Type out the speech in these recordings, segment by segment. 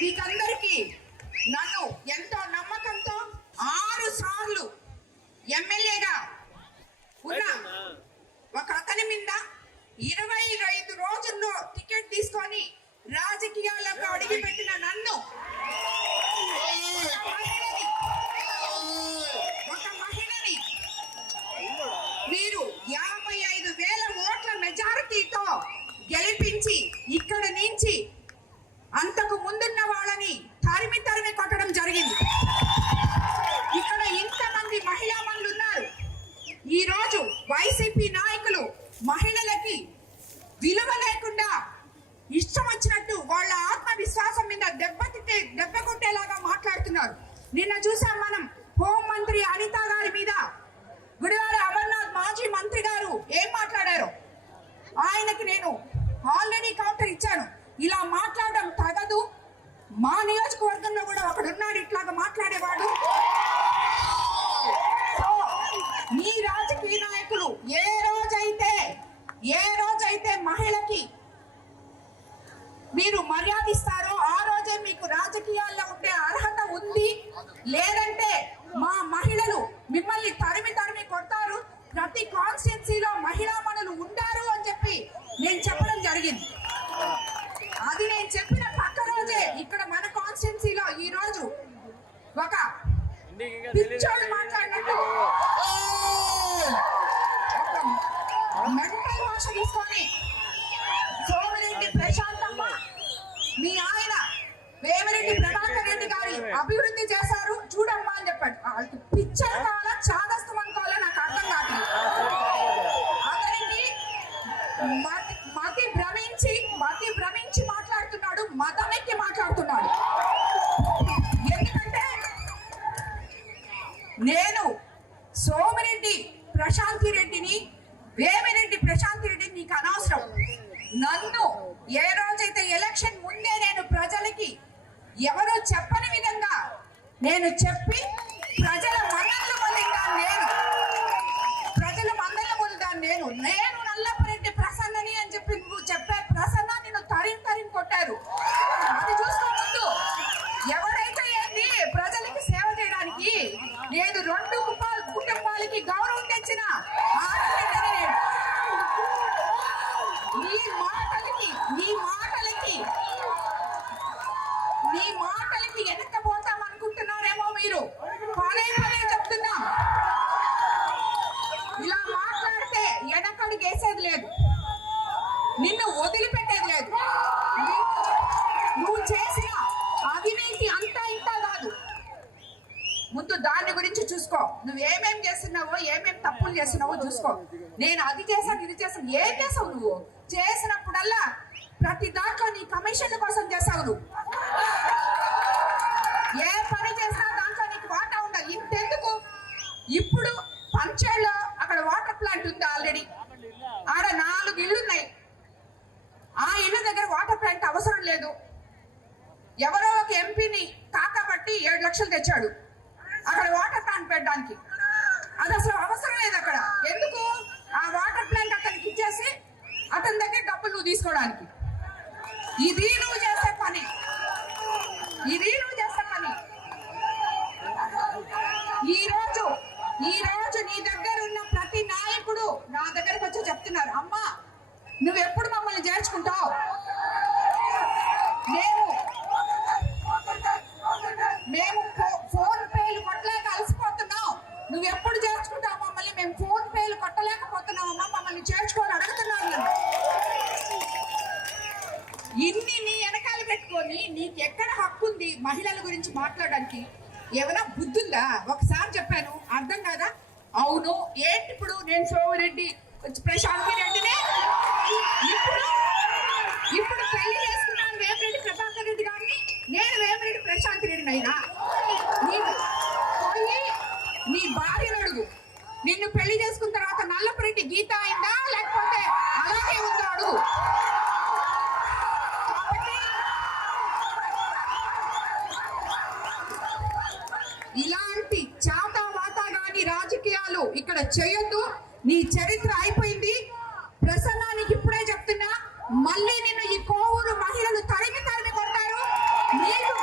మీకందరికీ నన్ను ఎంతో నమ్మకంతో 6 సార్లు ఎమ్మెల్యేగా ఉన్న ఒక అతని మీద 25 రోజుల్లో టికెట్ తీసుకొని రాజకీయాలకు అడిగిపెట్టిన నన్ను ఒక మహిళని మీరు 55,000 ఓట్ల మెజారిటీతో గెలిపించి ఇక్కడ నుంచి అంతకు ముందున్న వాళ్ళని తరిమి కొట్టడం జరిగింది. ఇక్కడ ఇంతమంది మహిళా మనులు ఉన్నారు. ఈ రోజు వైసీపీ నాయకులు మహిళలకి విలువ లేకుండా ఇష్టం వచ్చినట్టు వాళ్ళ ఆత్మవిశ్వాసం మీద దెబ్బ కొట్టేలాగా మాట్లాడుతున్నారు. నిన్న చూసాం మనం హోం మంత్రి అనిత గారి మీద గుడివాడ అమర్నాథ్ మాజీ మంత్రి గారు ఏం మాట్లాడారో ఆయనకి నేను ఆల్రెడీ కౌంటర్ ఇచ్చాను. ఇలా మాట్లాడడం తగదు. మా నియోజకవర్గంలో కూడా ఒకడున్నాడు ఇట్లాగా మాట్లాడేవాడు. మీ రాజకీయ నాయకులు ఏ రోజైతే మహిళకి మీరు మర్యాద ఇస్తారో ఆ రోజే మీకు రాజకీయాల్లో ఉండే అర్హత ఉంది. లేదంటే మా మహిళలు మిమ్మల్ని తరిమి కొడతారు. ప్రతి కాన్స్టిట్యున్సీలో మహిళా మనులు ఉండారు అని చెప్పి నేను చెప్పడం జరిగింది. అది నేను చెప్పిన పక్క రోజే ఇక్కడ మన కాన్స్టిట్యున్సీలో ఈ రోజు ఒక పిచ్చోడు మాట్లాడినట్టు ఒక మెంటల్ భాష తీసుకొని సోమిరెడ్డి ప్రశాంతమ్మ మీ ఆయన వేమిరెడ్డి ప్రభాకర్ రెడ్డి గారి అభివృద్ధి చేశారు చూడమ్మా అని చెప్పాడు. వాళ్ళకి పిచ్చర్ కావాలా చాదస్తం అనుకోవాలా నాకు అర్థం కాదు. అతనికి మతి భ్రమించి మాట్లాడుతున్నాడు, మతమెక్కి మాట్లాడుతున్నాడు. ఎందుకంటే నేను సోమిరెడ్డి ప్రశాంతి రెడ్డిని వేమిరెడ్డి ప్రశాంతి రెడ్డిని నీకు అనవసరం. నన్ను ఏ రోజైతే ఎలక్షన్ ముందే నేను ప్రజలకి ఎవరో చెప్పని విధంగా నేను చెప్పి ప్రజల మన్ననలు పొందాను. నేను నల్లపరెడ్డి ప్రసన్నని అని చెప్పి నువ్వు చెప్పే ప్రసన్న నిన్ను తరిం కొట్టారు. అది చూసుకో ముందు. ఎవరైతే ఏంటి ప్రజలకి సేవ చేయడానికి నేను 2 కుటుంబాలకి గౌరవం తెచ్చిన ఆడబిడ్డని నేను. నీ మాటలకి వెనక్కపోతాం అనుకుంటున్నారేమో మీరు. పదే చెప్తున్నా, ఇలా మాట్లాడితే వెనకడుగు వేసేది లేదు, నిన్ను వదిలిపెట్టేది లేదు. నువ్వు చేసిన అవినీతి అంతా ఇంత కాదు. ముందు దాని గురించి చూసుకో. నువ్వు ఏమేం చేస్తున్నావో ఏమేం తప్పులు చేస్తున్నావో చూసుకో. నేను అది చేశాను ఇది చేశాను ఏం చేసావు? నువ్వు చేసినప్పుడల్లా ప్రతి దాంట్లో నీ కమిషన్ కోసం చేసావు. నువ్వు ఏ పని చేసినా దాంట్లో నీకు వాటా ఉండాలి. ఇంతెందుకు, ఇప్పుడు పంచేలో అక్కడ వాటర్ ప్లాంట్ ఉంది ఆల్రెడీ. ఆడ 4 ఇళ్ళు ఉన్నాయి. ఆ ఇళ్ళ దగ్గర వాటర్ ప్లాంట్ అవసరం లేదు. ఎవరో ఒక ఎంపీని కాకబట్టి 7 లక్షలు తెచ్చాడు అక్కడ వాటర్ ప్లాంట్ పెట్టడానికి. అది అసలు అవసరం లేదు అక్కడ. ఎందుకు? ఆ వాటర్ ప్లాంట్ అతనికి ఇచ్చేసి అతని దగ్గర డబ్బులు నువ్వు తీసుకోవడానికి. ఇది నువ్వు చేసే పని. ఈ రోజు నీ దగ్గర ఉన్న ప్రతి నాయకుడు నా దగ్గరకు వచ్చి చెప్తున్నారు, అమ్మా నువ్వు ఎప్పుడు మమ్మల్ని చేర్చుకుంటావు? మేము ఫోన్ పేలు కొట్టలేక అలసిపోతున్నావు. నువ్వు ఎప్పుడు చేర్చుకుంటావు మమ్మల్ని? మేము ఫోన్ పేలు కొట్టలేకపోతున్నావు అమ్మా, మమ్మల్ని చేర్చుకోవాలి అడుగుతున్నాను. ఇన్ని నీ వెనకాల పెట్టుకొని నీకు ఎక్కడ హక్కు ఉంది మహిళల గురించి మాట్లాడడానికి? ఏమైనా బుద్ధి ఉందా? ఒకసారి చెప్పాను అర్థం కాదా? అవును ఏంటి ఇప్పుడు నేను సోమిరెడ్డి ప్రశాంతి రెడ్డినే ఇప్పుడు పెళ్లి చేసుకున్నాను వేమిరెడ్డి ప్రభాకర్ రెడ్డి గారిని. నేను వేమిరెడ్డి ప్రశాంతి రెడ్డిని అయినా పోయి నీ భార్యను అడుగు. నిన్ను పెళ్లి చేసుకున్న తర్వాత నల్లపరెడ్డి గీత అయిందా లేకపోతే అలాగే ఉందో అడుగు. ఇలాంటి చాతావాతాగాని రాజకీయాలు ఇక్కడ చేయొద్దు. నీ చరిత్ర అయిపోయింది. ప్రసన్నానికి ఇప్పుడే చెప్తున్నా, మళ్ళీ నిన్ను ఈ కోవూరు మహిళలు తరిమి కొడతారు. నీకు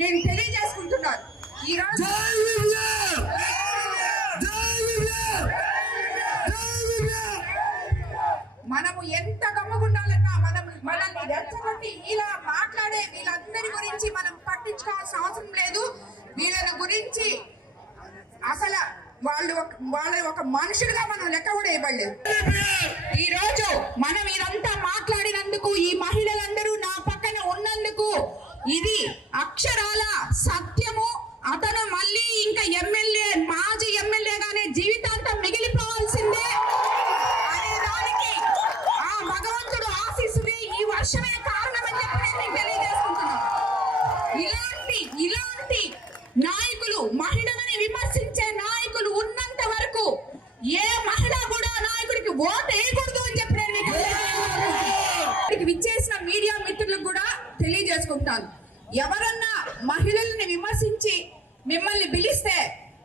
నేను తెలియజేసుకుంటున్నాను. ఈ రోజు మనము ఎంత గమ్మగుండాలన్నా మనల్ని రెచ్చగొట్టి ఇలా మాట్లాడే వీళ్ళందరి గురించి మనం పట్టించుకోవాల్సిన అవసరం లేదు. వీళ్ళని గురించి అసలు వాళ్ళ ఒక మనుషులుగా మనం లెక్క కూడా ఇవ్వలేదు. ఈ రోజు మనం ఇదంతా మాట్లాడినందుకు, ఈ మహిళలందరూ నా పక్కన ఉన్నందుకు ఇది అక్షరాల సత్యము. అతను మళ్ళీ ఇంకా మాజీ ఎమ్మెల్యేగానే జీవితాంతం మిగిలిపోవాల్సిందే అనే దానికి ఆ భగవంతుడు ఆశీస్సుని ఈ వర్షమే కారణమని చెప్పి నేను తెలియజేసుకుంటున్నాను. ఇలాంటి నాయకులు, మహిళలని విమర్శించే నాయకులు ఉన్నంత వరకు ఏ మహిళ కూడా నాయకుడికి ఓటు వేయకూడదు అని చెప్పి నేను మీకు విచ్చేసిన మీడియా మిత్రులకు కూడా తెలియజేసుకుంటాను. ఎవరన్నా మహిళల్ని విమర్శించి మిమ్మల్ని పిలిస్తే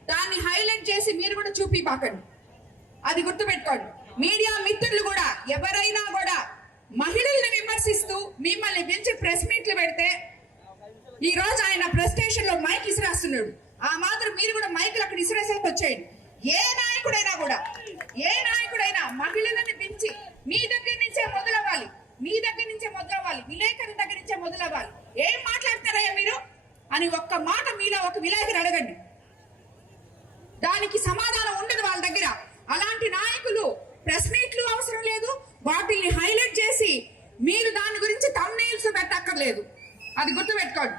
దాన్ని హైలైట్ చేసి మీరు కూడా చూపిపాకండి. అది గుర్తుపెట్టుకోండి. మీడియా మిత్రులు కూడా ఎవరైనా కూడా మహిళల్ని విమర్శిస్తూ మిమ్మల్ని పిలిచి ప్రెస్ మీట్లు పెడితే, ఈ రోజు ఆయన ప్రెస్ స్టేషన్ లో మైక్ ఇసిరేస్తున్నాడు, ఆ మాత్రం మీరు కూడా మైకులు అక్కడ ఇసిరేసేసి వచ్చేయండి. ఏ నాయకుడైనా మహిళలను పిలిచి మీ దగ్గర నుంచే మొదలవ్వాలి, విలేకరుల దగ్గర నుంచే మొదలవ్వాలి. ఏం మాట్లాడతారయ్యా మీరు అని ఒక్క మాట మీలో ఒక విలేకరు అడగండి, దానికి సమాధానం ఉండదు వాళ్ళ దగ్గర. అలాంటి నాయకులు ప్రెస్ మీట్లు అవసరం లేదు, వాటిని హైలైట్ చేసి మీరు దాని గురించి థంబ్నెయిల్స్ పెట్టక్కర్లేదు. అది గుర్తుపెట్టుకోండి.